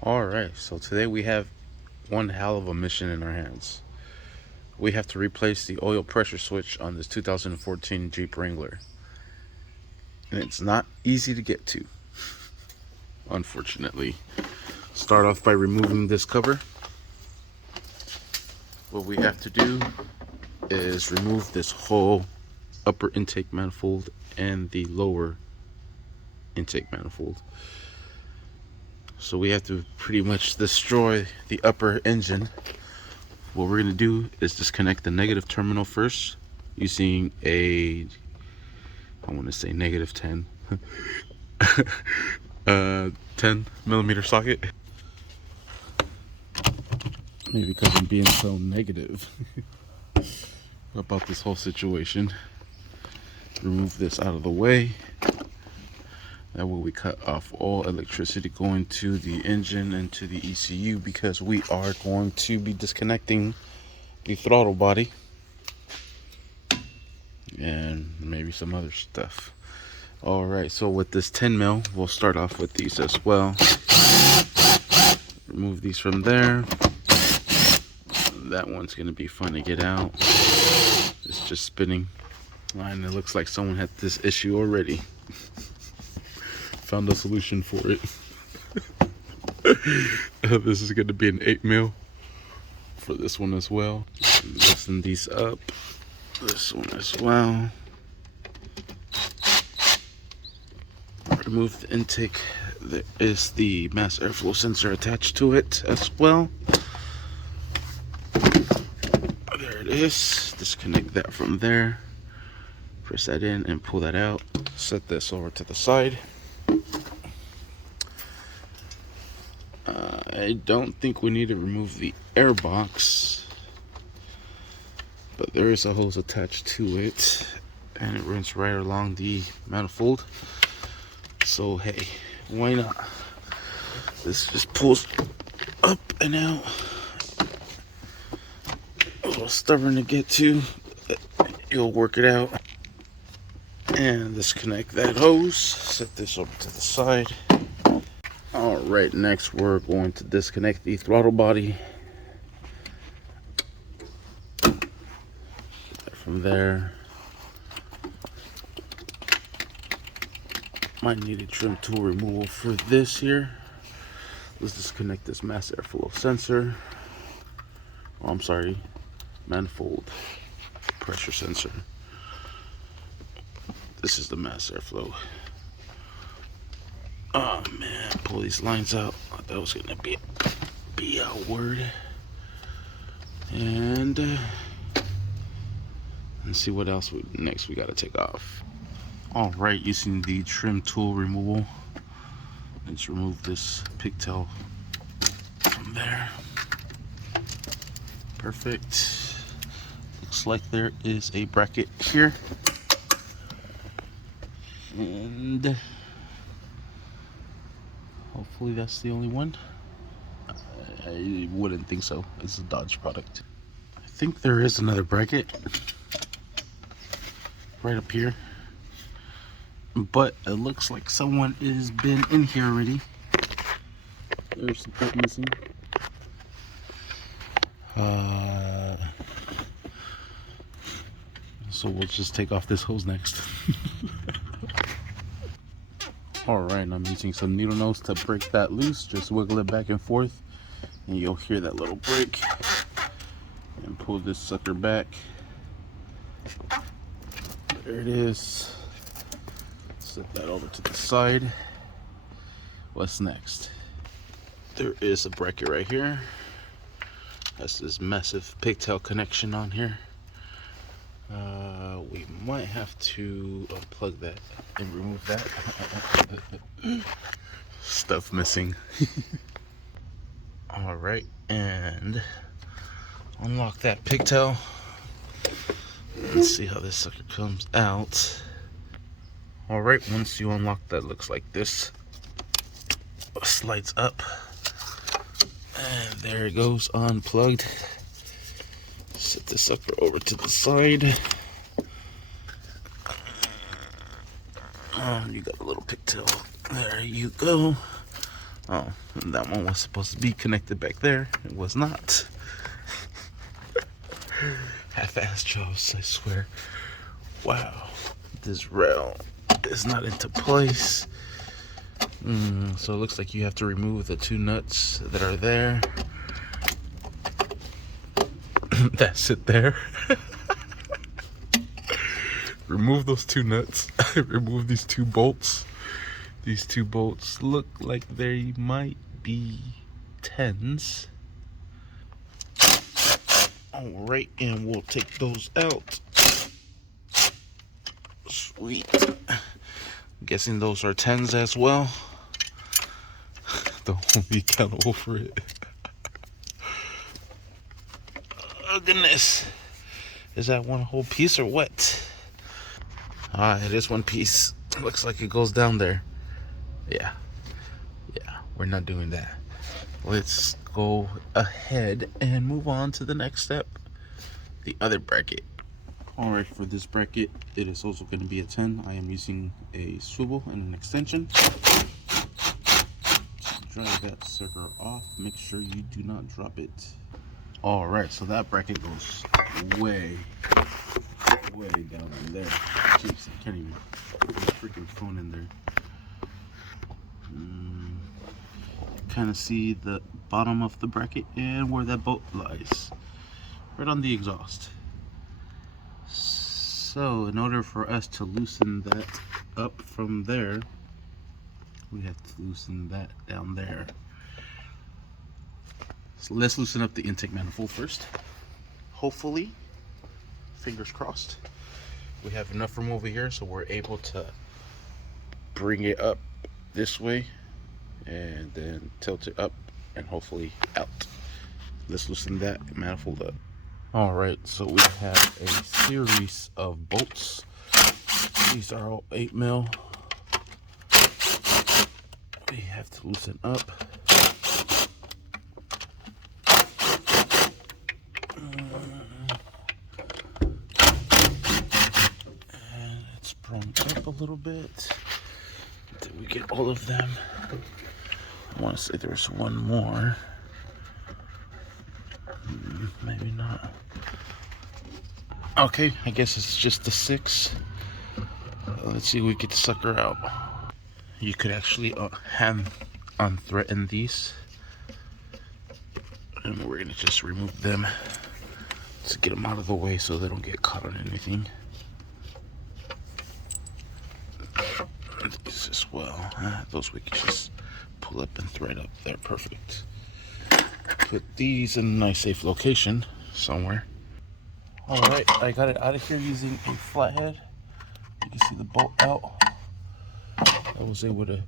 Alright, so today we have one hell of a mission in our hands. We have to replace the oil pressure switch on this 2014 Jeep Wrangler. And it's not easy to get to, unfortunately. Start off by removing this cover. What we have to do is remove this whole upper intake manifold and the lower intake manifold. So we have to pretty much destroy the upper engine. What we're going to do is disconnect the negative terminal first using I want to say negative 10 10 millimeter socket. Maybe because I'm being so negative about this whole situation. Remove this out of the way. That way we cut off all electricity going to the engine and to the ECU, because we are going to be disconnecting the throttle body and maybe some other stuff. Alright, so with this 10 mil, we'll start off with these as well. Remove these from there. That one's going to be fun to get out. It's just spinning. And it looks like someone had this issue already. Found a solution for it. This is going to be an 8 mil for this one as well. Loosen these up. This one as well. Remove the intake. There is the mass airflow sensor attached to it as well. There it is. Disconnect that from there. Press that in and pull that out. Set this over to the side. I don't think we need to remove the air box, but there is a hose attached to it and it runs right along the manifold. So hey, why not? This just pulls up and out. A little stubborn to get to, but you'll work it out. And disconnect that hose. Set this over to the side. Alright, next we're going to disconnect the throttle body. From there, might need a trim tool removal for this here. Let's disconnect this mass airflow sensor. Oh, I'm sorry, manifold pressure sensor. This is the mass airflow. Oh man, pull these lines out. I thought that was gonna be a word. And let's see what else next we gotta take off. Alright, using the trim tool removal, let's remove this pigtail from there. Perfect. Looks like there is a bracket here. And hopefully that's the only one. I wouldn't think so. It's a Dodge product. I think there is another bracket right up here, but it looks like someone has been in here already. There's some part missing. So we'll just take off this hose next. Alright, I'm using some needle nose to break that loose. Just wiggle it back and forth and you'll hear that little break. And pull this sucker back. There it is. Set that over to the side. What's next? There is a bracket right here. That's this massive pigtail connection on here. We might have to unplug that and remove that. Stuff missing. Alright, and unlock that pigtail. Let's see how this sucker comes out. Alright, once you unlock that, looks like this. Slides up. And there it goes, unplugged. Set this sucker over to the side. You got a little pigtail. There you go. Oh, that one was supposed to be connected back there. It was not. Half-assed jobs, I swear. Wow, this rail is not into place. So it looks like you have to remove the 2 nuts that are there. That's it there. Remove those 2 nuts. Remove these 2 bolts. These 2 bolts look like they might be 10s. Alright, and we'll take those out. Sweet. I'm guessing those are 10s as well. Don't hold me accountable for it. Oh goodness. Is that one whole piece or what? It is one piece. Looks like it goes down there. Yeah, we're not doing that. Let's go ahead and move on to the next step, the other bracket. All right, for this bracket, it is also going to be a 10. I am using a swivel and an extension. Drive that sucker off. Make sure you do not drop it. All right, so that bracket goes way down in there. Jeez, I can't even put my freaking phone in there. Kind of see the bottom of the bracket and where that bolt lies, right on the exhaust. So in order for us to loosen that up from there, we have to loosen that down there. So let's loosen up the intake manifold first. Hopefully, fingers crossed, we have enough room over here so we're able to bring it up this way and then tilt it up and hopefully out. Let's loosen that manifold up. All right, so we have a series of bolts. These are all 8mm. We have to loosen up. And it's sprung up a little bit. Did we get all of them? I want to say there's one more. Maybe not. Okay, I guess it's just the 6. Let's see if we get the sucker out. You could actually hand unthreaten these. And we're going to just remove them to get them out of the way so they don't get caught on anything. These as well. Those we can just pull up and thread up there. Perfect. Put these in a nice safe location somewhere. Alright, I got it out of here using a flathead. You can see the bolt out. I was able to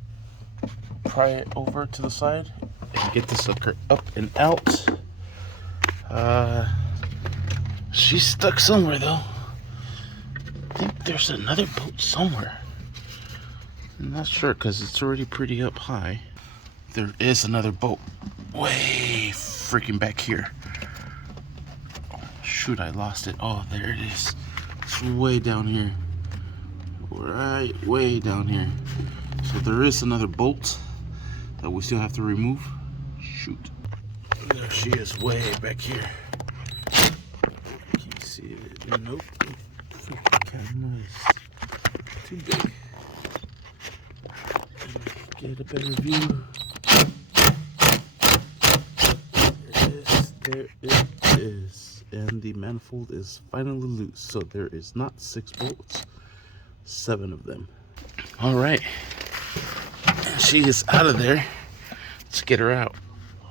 pry it over to the side and get the sucker up and out. She's stuck somewhere though. I think there's another bolt somewhere. I'm not sure because it's already pretty up high. There is another bolt way freaking back here. Shoot, I lost it. Oh, there it is. It's way down here. Right, way down here. So there is another bolt that we still have to remove. Shoot. There she is, way back here. Can't see it. Nope. Freaking nice. Too big. Get a better view. There it is. And the manifold is finally loose. So there is not 6 bolts, 7 of them. All right. She is out of there. Let's get her out.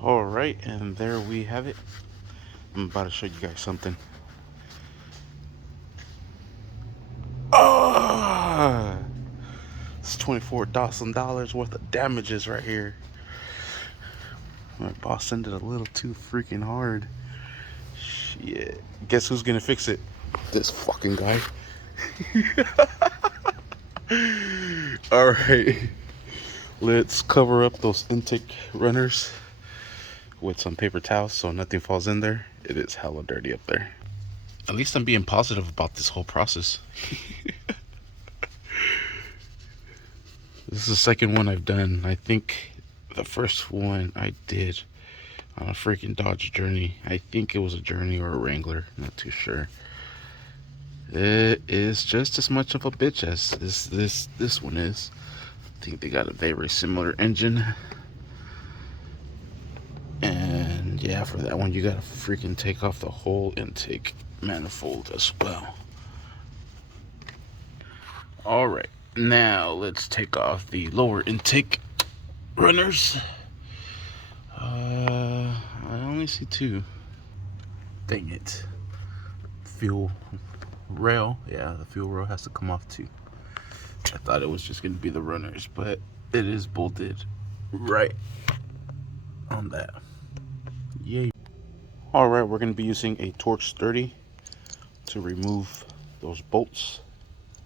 All right, and there we have it. I'm about to show you guys something. Oh, it's $24,000 worth of damages right here. My boss ended a little too freaking hard. Shit. Guess who's gonna fix it? This fucking guy. All right. Let's cover up those intake runners with some paper towels so nothing falls in there. It is hella dirty up there. At least I'm being positive about this whole process. This is the second one I've done. I think The first one I did on a freaking Dodge Journey. I think it was a Journey or a Wrangler, not too sure. It is just as much of a bitch as this one is. I think they got a very similar engine. And yeah, for that one you gotta freaking take off the whole intake manifold as well. Alright, now let's take off the lower intake runners. I only see two. Dang it. Fuel rail. Yeah, the fuel rail has to come off too. I thought it was just going to be the runners, but it is bolted right on that. Yay. Alright, we're going to be using a Torx 30 to remove those bolts,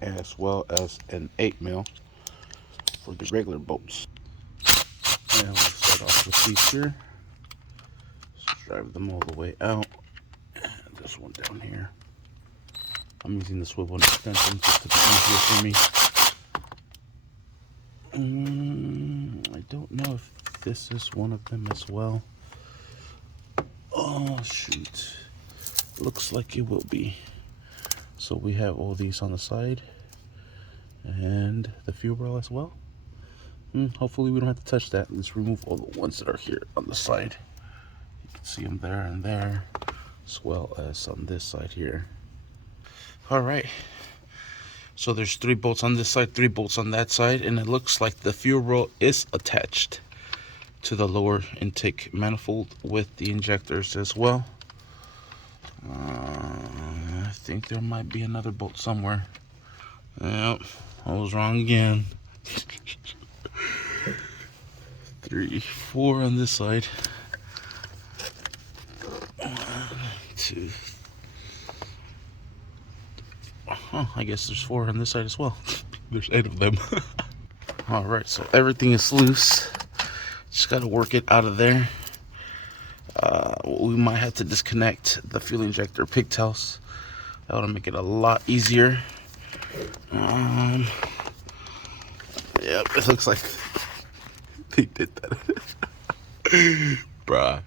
as well as an 8mm for the regular bolts. And we'll start off with these here. Let's drive them all the way out. And this one down here. I'm using the swivel extension just to be easier for me. I don't know if this is one of them as well. Oh shoot, looks like it will be. So we have all these on the side and the fuel rail as well. Hopefully we don't have to touch that. Let's remove all the ones that are here on the side. You can see them there and there, as well as on this side here. All right, so there's 3 bolts on this side, 3 bolts on that side, and it looks like the fuel rail is attached to the lower intake manifold with the injectors as well. I think there might be another bolt somewhere. Yep, I was wrong again. 3, 4 on this side. 1, 2. I guess there's 4 on this side as well. There's 8 of them. Alright, so everything is loose. Just gotta work it out of there. We might have to disconnect the fuel injector pigtails. That would make it a lot easier. Yep, it looks like they did that. Bruh.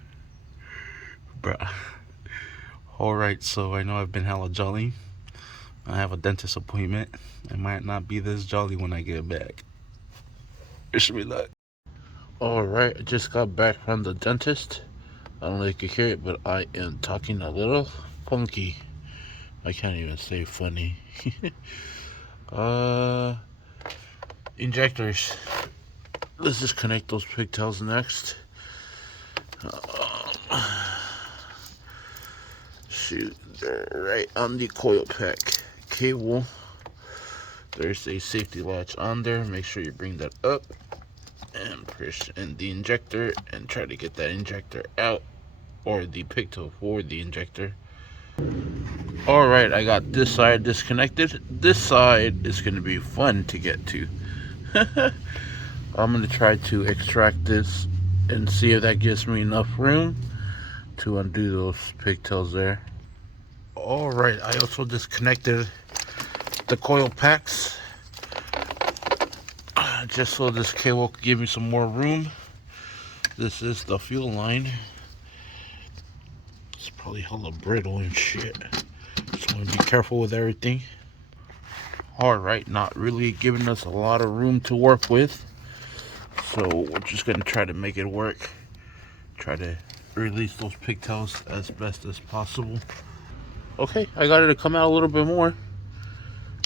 Alright, so I know I've been hella jolly. I have a dentist appointment. I might not be this jolly when I get back. Wish me luck. Alright, I just got back from the dentist. I don't know if you can hear it, but I am talking a little funky. I can't even say funny. Injectors. Let's just connect those pigtails next. Shoot, they're right on the coil pack cable. There's a safety latch on there. Make sure you bring that up and push in the injector and try to get that injector out, or the pigtail for the injector. Alright, I got this side disconnected. This side is going to be fun to get to. I'm going to try to extract this and see if that gives me enough room to undo those pigtails there. Alright, I also disconnected the coil packs just so this cable could give me some more room. This is the fuel line. It's probably hella brittle and shit. Just want to be careful with everything. Alright, not really giving us a lot of room to work with. So we're just going to try to make it work. Try to release those pigtails as best as possible. Okay, I got it to come out a little bit more.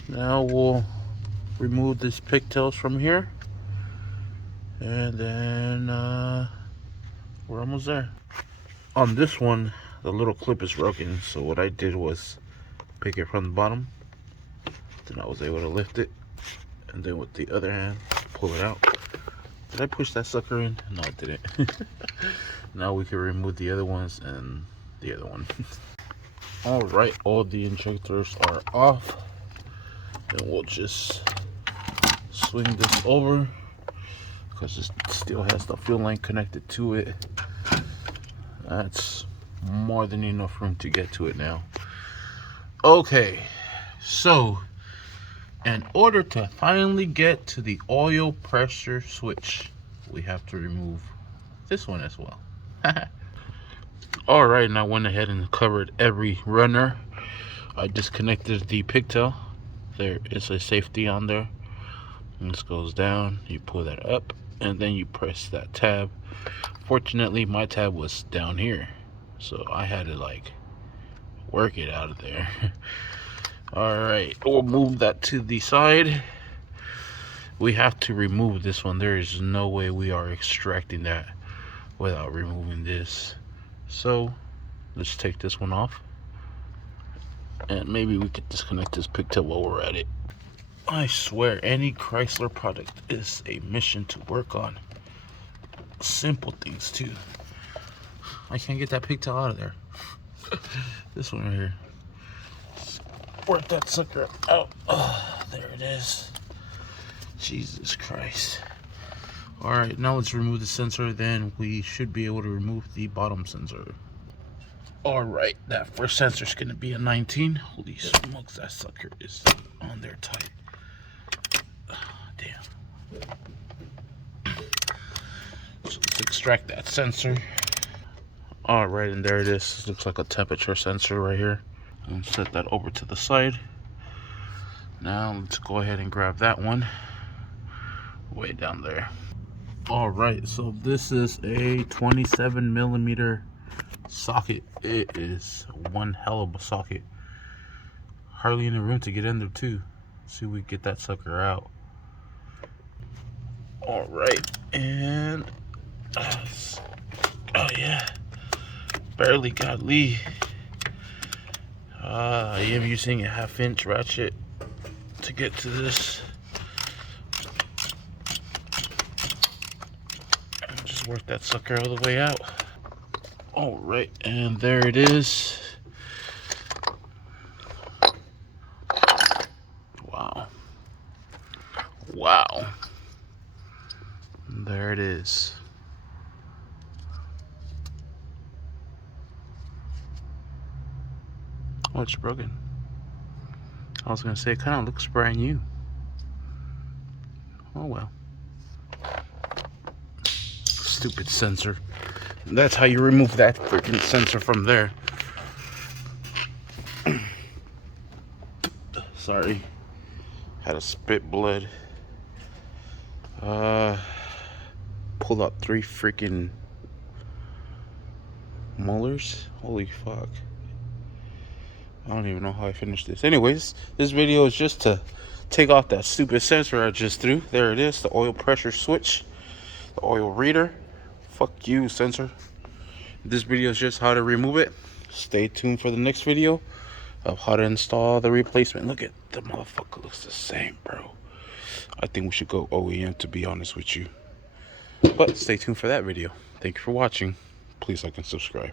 Now we'll remove these pigtails from here. And then we're almost there. On this one, the little clip is broken. So what I did was pick it from the bottom. Then I was able to lift it. And then with the other hand, pull it out. Did I push that sucker in? No, I didn't. Now we can remove the other ones and the other one. Alright, all the injectors are off. And we'll just swing this over because it still has the fuel line connected to it. That's more than enough room to get to it now. Okay, so in order to finally get to the oil pressure switch, we have to remove this one as well. Alright, and I went ahead and covered every runner. I disconnected the pigtail. There is a safety on there. And this goes down, you pull that up, and then you press that tab. Fortunately, my tab was down here, so I had to like work it out of there. Alright, we'll move that to the side. We have to remove this one. There is no way we are extracting that without removing this. So let's take this one off, and maybe we could disconnect this pigtail while we're at it. I swear, any Chrysler product is a mission to work on. Simple things too. I can't get that pigtail out of there. This one right here. Work that sucker out. Oh, there it is. Jesus Christ. Alright, now let's remove the sensor. Then we should be able to remove the bottom sensor. Alright, that first sensor is going to be a 19. Holy smokes, that sucker is on there tight. Damn. So let's extract that sensor. Alright, and there it is. Looks like a temperature sensor right here. And set that over to the side. Now let's go ahead and grab that one. Way down there. Alright, so this is a 27mm socket. It is one hell of a socket. Hardly any room to get in there too. See if we get that sucker out. Alright, and oh yeah, barely got Lee. I am using a 1/2" ratchet to get to this. And just work that sucker all the way out. Alright, and there it is. Wow. Wow. There it is. Oh, it's broken. I was gonna say it kind of looks brand new. Oh well. Stupid sensor. That's how you remove that freaking sensor from there. Sorry. Had to spit blood. Pulled out 3 freaking molars. Holy fuck. I don't even know how I finished this. Anyways, this video is just to take off that stupid sensor I just threw. There it is, the oil pressure switch, the oil reader. Fuck you, sensor. This video is just how to remove it. Stay tuned for the next video of how to install the replacement. Look at the motherfucker, looks the same, bro. I think we should go OEM, to be honest with you. But stay tuned for that video. Thank you for watching. Please like and subscribe.